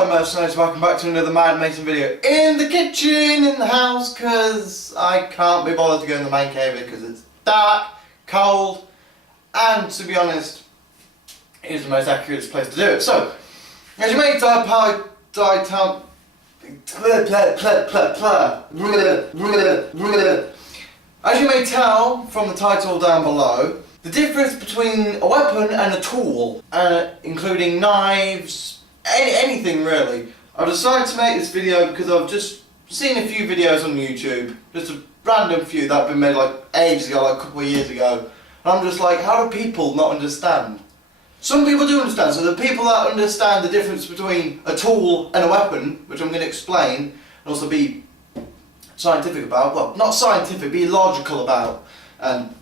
Hello mercenaries, welcome back to another Mad Mason video in the kitchen, in the house, because I can't be bothered to go in the main cave because it's dark, cold, and to be honest, it is the most accurate place to do it. So, as you may tell from the title down below, the difference between a weapon and a tool, including knives, anything really. I've decided to make this video because I've just seen a few videos on YouTube, just a random few that have been made like ages ago, like a couple of years ago, and I'm just like, how do people not understand? Some people do understand, so the people that understand the difference between a tool and a weapon, which I'm going to explain, and also be scientific about, well, not scientific, be logical about, and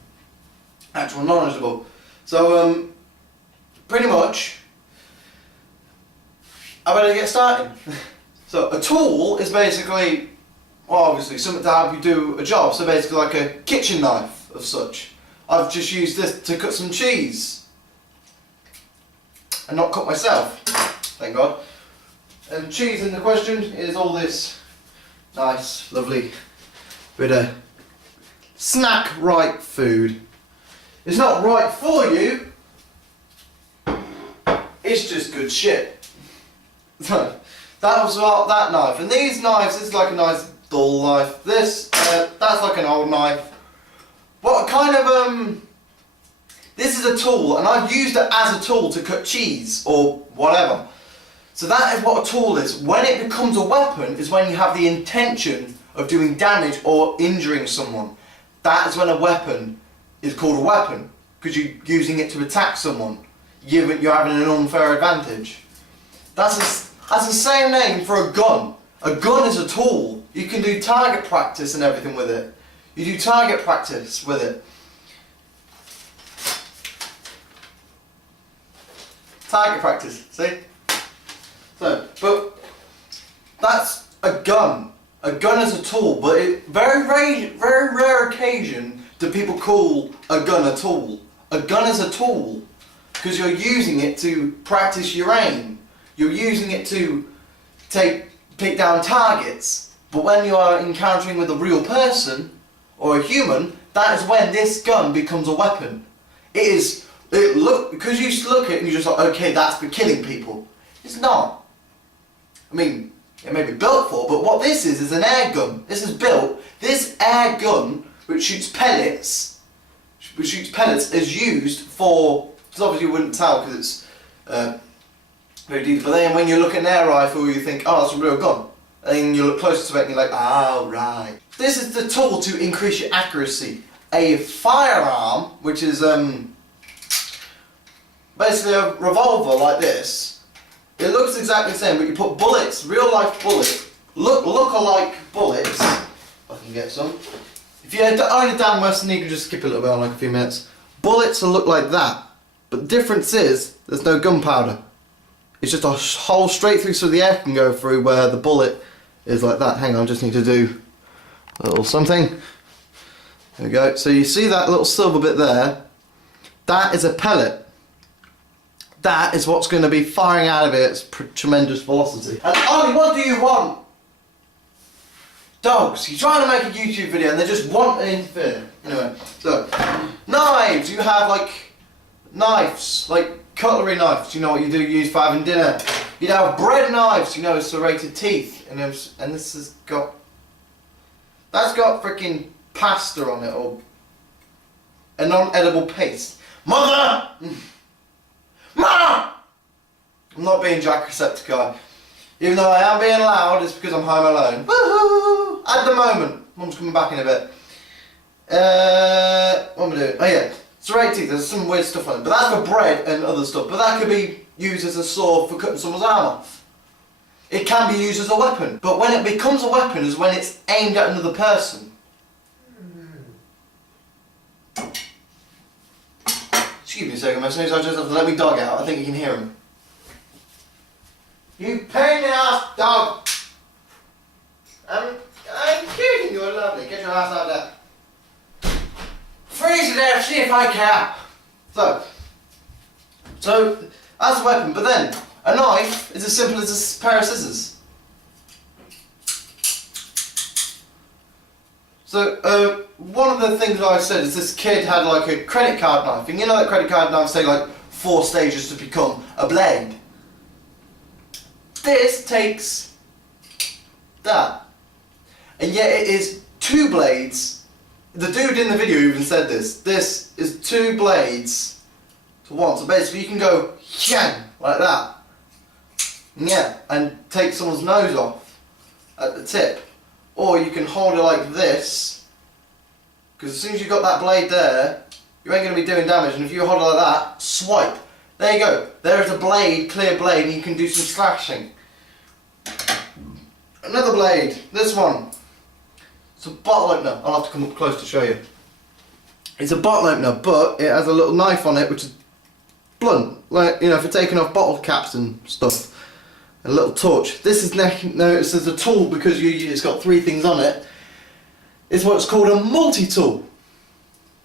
actual knowledgeable. So, pretty much, I better get started. So a tool is basically, well, obviously something to help you do a job, so basically like a kitchen knife of such. I've just used this to cut some cheese and not cut myself, thank God. And cheese in the question is all this nice, lovely bit of snack right food. It's not right for you, it's just good shit. So, that was about that knife, and these knives, this is like a nice dull knife, this, that's like an old knife. What kind of, this is a tool, and I've used it as a tool to cut cheese, or whatever. So that is what a tool is. When it becomes a weapon is when you have the intention of doing damage or injuring someone. That is when a weapon is called a weapon, because you're using it to attack someone. You're having an unfair advantage. That's the same name for a gun. A gun is a tool. You can do target practice and everything with it. You do target practice with it. Target practice, see? So, but that's a gun. A gun is a tool, but very rare occasion do people call a gun a tool. A gun is a tool because you're using it to practice your aim. You're using it to pick down targets, but when you are encountering with a real person or a human, that is when this gun becomes a weapon. Because you look at it and you're just like, okay, that's for killing people. It's not. I mean, it may be built for, but what this is an air gun. This air gun, which shoots pellets, is used for, because obviously you wouldn't tell because it's very deep, but then when you look at an air rifle you think, oh, that's a real gun. And then you look closer to it and you're like, oh, right. This is the tool to increase your accuracy. A firearm, which is basically a revolver like this, it looks exactly the same, but you put bullets, real life bullets, look-alike bullets, if I can get some. If you're only down western, you can just skip a little bit on like a few minutes. Bullets will look like that, but the difference is there's no gunpowder. It's just a hole straight through so the air can go through, where the bullet is like that. Hang on, I just need to do a little something. There we go. So you see that little silver bit there? That is a pellet. That is what's going to be firing out of it at tremendous velocity. And Ollie, what do you want? Dogs. You're trying to make a YouTube video and they just want to interfere. Anyway, so knives. You have like knives, like cutlery knives, you know what you do use for having dinner. You'd have bread knives, you know, serrated teeth, and this has got, that's got freaking pasta on it, or a non-edible paste. Mother! Mom! I'm not being Jacksepticeye. Even though I am being loud, it's because I'm home alone. Woohoo! At the moment. Mum's coming back in a bit. What am I doing? Oh yeah. Serrated teeth, there's some weird stuff on it, but that's for bread and other stuff, but that could be used as a saw for cutting someone's arm off. It can be used as a weapon, but when it becomes a weapon is when it's aimed at another person. Excuse me a second, my snooze, I just have to let me dog out, I think you can hear him. You pain in the ass dog! I'm kidding, you're lovely, get your ass out there. Freeze to death, see if I care. So as a weapon, but then A knife is as simple as a pair of scissors. So, one of the things I said is this kid had like a credit card knife, and you know that credit card knives say like 4 stages to become a blade. This takes that, and yet it is 2 blades. The dude in the video even said this. This is 2 blades to 1. So basically, you can go yang like that, yeah, and take someone's nose off at the tip. Or you can hold it like this, because as soon as you've got that blade there, you ain't going to be doing damage, and if you hold it like that, swipe. There you go. There is a blade, clear blade, and you can do some slashing. Another blade, this one. It's a bottle opener. I'll have to come up close to show you. It's a bottle opener, but it has a little knife on it, which is blunt, like, you know, for taking off bottle caps and stuff. A little torch. This is noticed as a tool because it's got 3 things on it. It's what's called a multi-tool.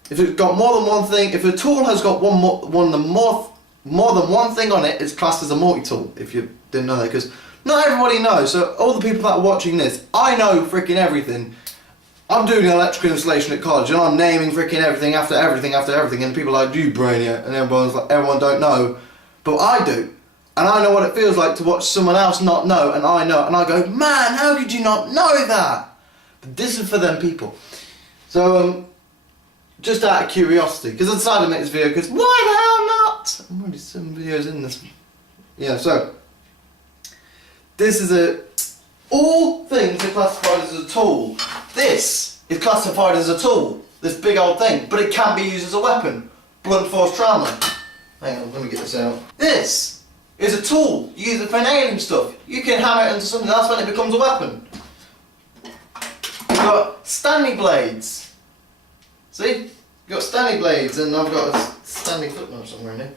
If it's got more than one thing, if a tool has got more than one thing on it, it's classed as a multi-tool. If you didn't know that, because not everybody knows. So all the people that are watching this, I know freaking everything. I'm doing electrical installation at college, and I'm naming freaking everything after everything after everything, and people are like, "Do brainiac," and everyone's like, "Everyone don't know," but I do. And I know what it feels like to watch someone else not know, and I know, and I go, "Man, how could you not know that?" But this is for them people. So, just out of curiosity, because I decided to make this video, because why the hell not? I'm already 7 videos in this. Yeah, so, this is all things are classified as a tool. This is classified as a tool, this big old thing, but it can be used as a weapon. Blunt force trauma. Hang on, let me get this out. This is a tool. You use it for nailing stuff. You can hammer it into something, that's when it becomes a weapon. You've got Stanley blades. See? You've got Stanley blades, and I've got a Stanley flip knife somewhere in here.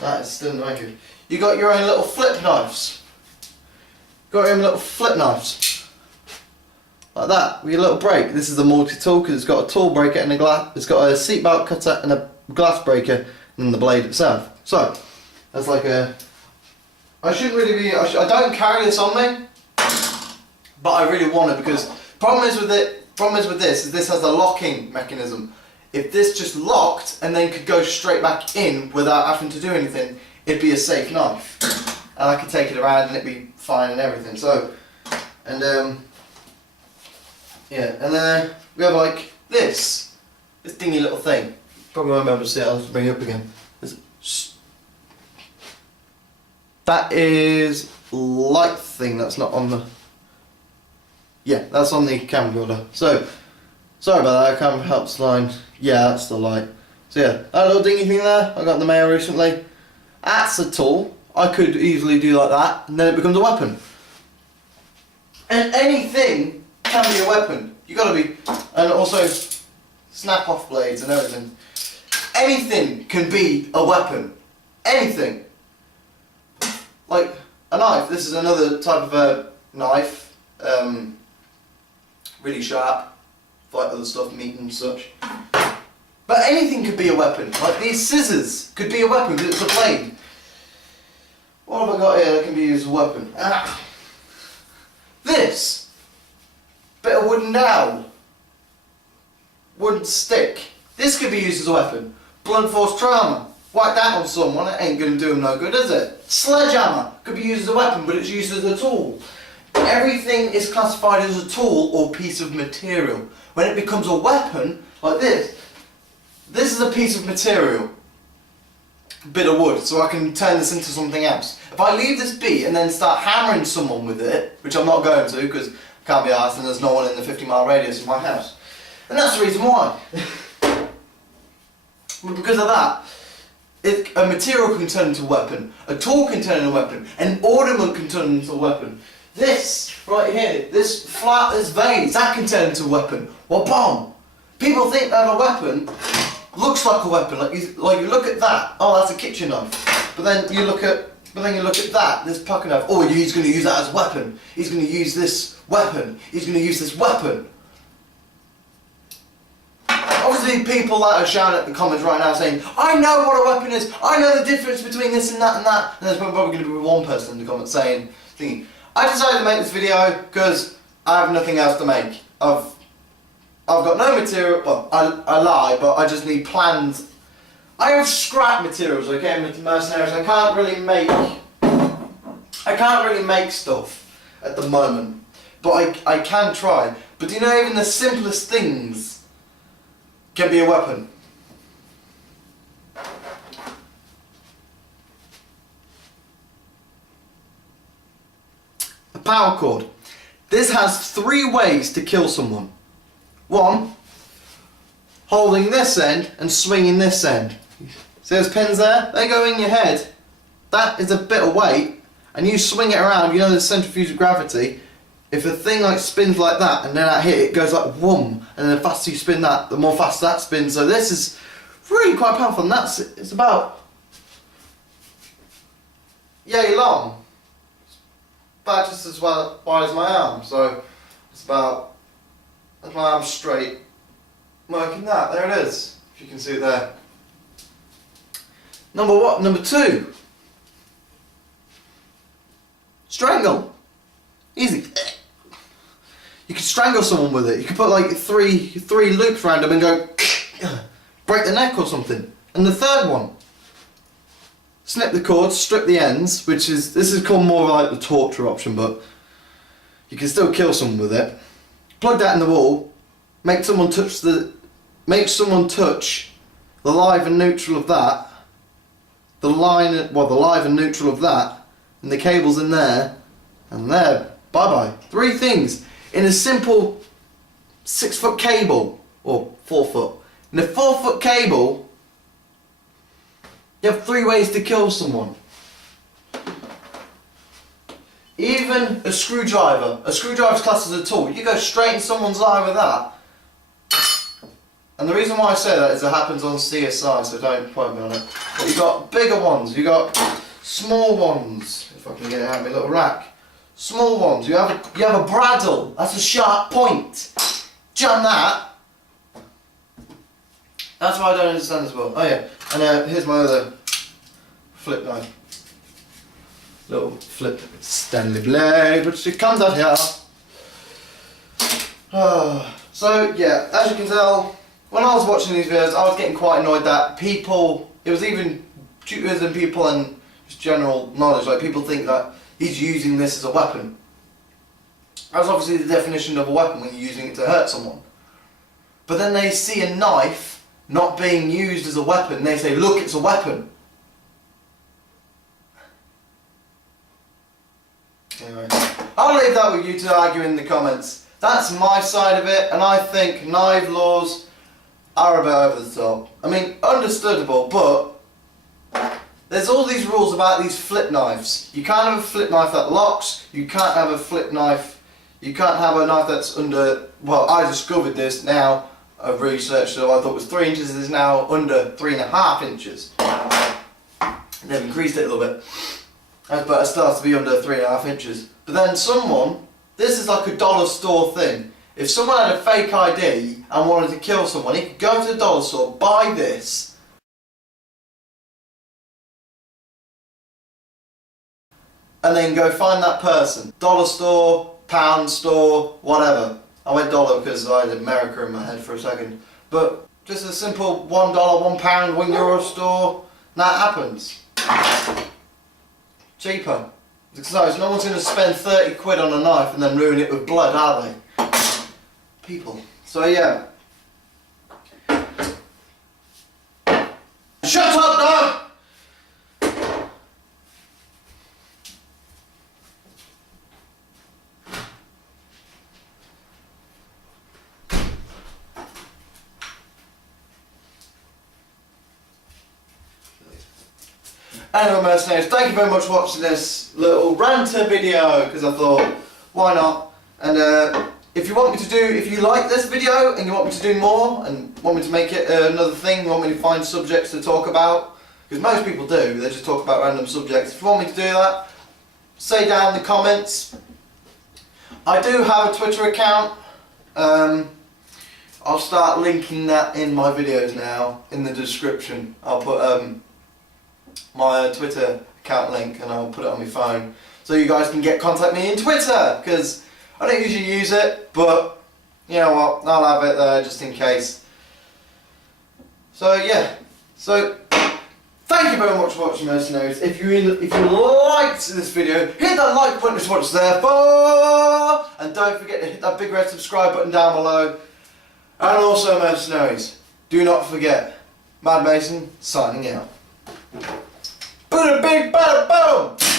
That is still in the vacuum. You've got your own little flip knives. Got your own little flip knives. Like that, with your little brake. This is a multi-tool because it's got a tool breaker and a glass. It's got a seatbelt cutter and a glass breaker, and the blade itself. So, that's like a. I shouldn't really be. I don't carry this on me, but I really want it because problem is with this is this has a locking mechanism. If this just locked and then could go straight back in without having to do anything, it'd be a safe knife, and I could take it around and it'd be fine and everything. So, and yeah, and then we have like this dingy little thing. Probably won't be able to see it. I'll have to bring it up again. That is light thing. That's not on the. Yeah, that's on the camera builder. So, sorry about that. Camera helps line. Yeah, that's the light. So yeah, that little dingy thing there. I got in the mail recently. That's a tool. I could easily do like that, and then it becomes a weapon. And anything can be a weapon. You gotta be, and also snap-off blades and everything. Anything can be a weapon. Anything. Like a knife. This is another type of a knife. Really sharp. Fight other stuff, meat and such. But anything could be a weapon. Like these scissors could be a weapon because it's a blade. What have I got here that can be used as a weapon? Ah. This. Bit of wooden dowel. Wooden stick. This could be used as a weapon. Blunt force trauma. Whack that on someone, it ain't going to do them no good, is it? Sledgehammer could be used as a weapon, but it's used as a tool. Everything is classified as a tool or piece of material. When it becomes a weapon, like this is a piece of material. Bit of wood, so I can turn this into something else. If I leave this be and then start hammering someone with it, which I'm not going to because I can't be arsed and there's no one in the 50-mile radius of my house. And that's the reason why. But because of that, a material can turn into a weapon, a tool can turn into a weapon, an ornament can turn into a weapon. This, right here, this vase, that can turn into a weapon. Or bomb. People think they have a weapon, looks like a weapon, like you look at that, oh that's a kitchen knife. But then you look at that, this pocket knife, oh he's going to use that as a weapon. He's going to use this weapon. He's going to use this weapon. Obviously people that are shouting at the comments right now saying, I know what a weapon is, I know the difference between this and that and that. And there's probably going to be one person in the comments thinking, I decided to make this video because I have nothing else to make. I've got no material, well, I lie, but I just need plans. I have scrap materials, okay, mercenaries. I can't really make stuff at the moment, but I can try. But do you know, even the simplest things can be a weapon. A power cord. This has 3 ways to kill someone. 1, holding this end and swinging this end. See those pins there? They go in your head. That is a bit of weight, and you swing it around. You know the centrifuge of gravity. If a thing like spins like that, and then that hit, it goes like whoom, and then the faster you spin that, the more faster that spins. So this is really quite powerful, and it's about yay long. It's about just as wide as my arm. So it's about, that's my arm straight. Working that, there it is. If you can see it there. Number 2. Strangle. Easy. You could strangle someone with it. You could put like three loops around them and go break the neck or something. And the 3rd one, snip the cords, strip the ends, this is called more like the torture option, but you can still kill someone with it. Plug that in the wall, make someone touch the live and neutral of that, the live and neutral of that, and the cable's in there, and there, bye bye. 3 things in a simple 6-foot cable, or 4 foot. In a 4-foot cable, you have 3 ways to kill someone. Even a screwdriver. A screwdriver's classed as a tool. You go straight in someone's eye with that. And the reason why I say that is it happens on CSI, so don't quote me on it. But you've got bigger ones, you've got small ones. If I can get it out of my little rack. Small ones. You have a bradawl. That's a sharp point. Jam that. That's why I don't understand as well. Oh yeah. And here's my other flip knife. Little flip Stanley blade, which it comes out here. So yeah, as you can tell, when I was watching these videos, I was getting quite annoyed that people, it was even tutors and people and just general knowledge, like people think that he's using this as a weapon. That's obviously the definition of a weapon, when you're using it to hurt someone. But then they see a knife not being used as a weapon, they say, look, it's a weapon. Anyway, I'll leave that with you to argue in the comments. That's my side of it, and I think knife laws are a bit over the top. I mean, understandable, but there's all these rules about these flip knives. You can't have a flip knife that locks, you can't have a flip knife, you can't have a knife that's under, well, I discovered this now, I've researched it, I thought it was 3 inches, it is now under 3.5 inches. They've increased it a little bit, but it starts to be under 3.5 inches. But then someone, this is like a dollar store thing. If someone had a fake ID and wanted to kill someone, he could go to the dollar store, buy this, and then go find that person. Dollar store, pound store, whatever. I went dollar because I had America in my head for a second. But just a simple $1, £1, €1 store, and that happens. Cheaper. Besides, no one's going to spend 30 quid on a knife and then ruin it with blood, are they? People. So yeah. Shut up, dog! Anyway, mercenaries, thank you very much for watching this little ranter video, because I thought, why not? And if you like this video and you want me to do more and want me to make it another thing, want me to find subjects to talk about, because most people do, they just talk about random subjects. If you want me to do that, say down in the comments. I do have a Twitter account. I'll start linking that in my videos now, in the description. I'll put my Twitter account link and I'll put it on my phone. So you guys can contact me in Twitter, because I don't usually use it, but you know what, I'll have it there just in case. So yeah, so thank you very much for watching Mercenaries. If you liked this video, hit that like button, which is what it's there for, and don't forget to hit that big red subscribe button down below. And also Mercenaries, do not forget, Mad Mason signing out. Bada bing, bada boom!